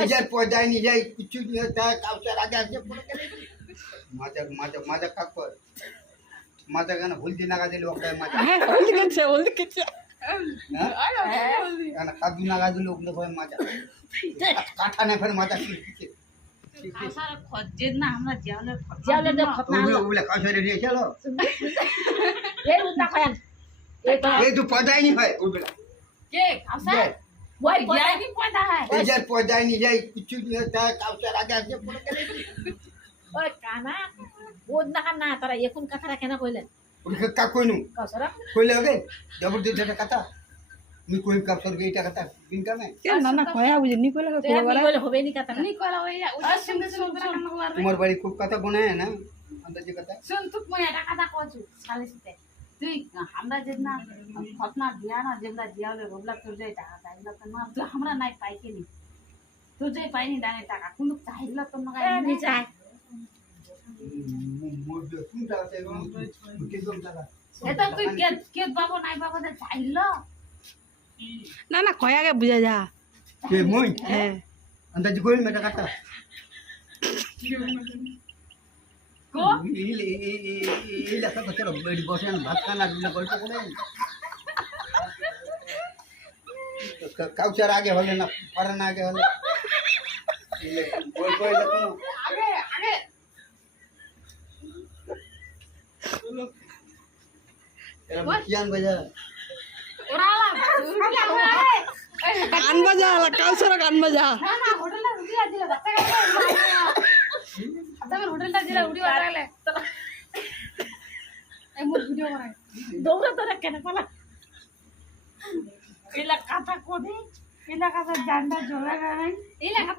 এজার পয়দায় নিয়ে যাই কিছু নিয়ে তার কাউসার আগে আসে পড়ে গেলে মাজা কাক কর মাজা কেন হলদি নাগা দিলে ওকে মাজা হ্যাঁ হলদি খেয়েছে কেন কাজু নাগা দিলে ওগুলো হয় মাজা কাঠা না ফের মাজা কি আসার খজ্জের না আমরা জিয়ালে জিয়ালে দে খতনা ওগুলো কাউসারে নিয়ে চলো এই উন্না খায়ান এই তো পয়দায় নি হয় ওগুলো কে কাউসার ওই জিয়ানি পয়দা হয় এজার পয়দায় নিয়ে যাই কিছু নিয়ে তার কাউসার আগে আসে পড়ে গেলে ওই কানা উন্না কানা তারা এখন কথাটা কেন কইলেন ওকে কাক কইনু কাউসারা কইলে হবে জবরদস্ত কথা আমি কই কাউসার কে এটা কথা বিন কামে না না কয়া বুঝি নি কইলে কইলে হবে নি কথা নি কলা ওই সঙ্গে সঙ্গে তোমার বাড়ি খুব কথা বনায় না আন্দাজে কথা শুন তুই মই এটা কথা কইছু সালিসতে তুই আমরা যে না ঘটনা দিয়া না যেগুলা জিয়ালে ওগুলা তোর যে টাকা চাইলা তো না তুই আমরা নাই পাইকে নি তুই যে পাইনি দানে টাকা কিন্তু চাইলা তো না নি চাই মোর যে কোনটা আছে কে দম টাকা এটা তুই কে কে বাবু নাই বাবু যে চাইলো না না কয়াকে বুঝা যা কে মই হ্যাঁ আন্দাজে কই মেটা কথা কো এই লেখা কথা বড়ি বসে ভাত খানা দিলে গল্প করে কাউচার আগে হলে না পারে না আগে হলে বই বই লেখো আগে আগে এরা কিয়ান বাজা ওরালা গান বাজা কাউসারা গান বাজা না না হোটেলটা রুটি আজিলা বাচ্চা কাছে আদামের হোটেলটা জিলা উড়ি বাড়ালে এই মোর ভিডিও বানাই দৌড়া তোরা কেন পালা এলা কথা কোদি এলা কথা জান্ডা জ্বলা গায় এ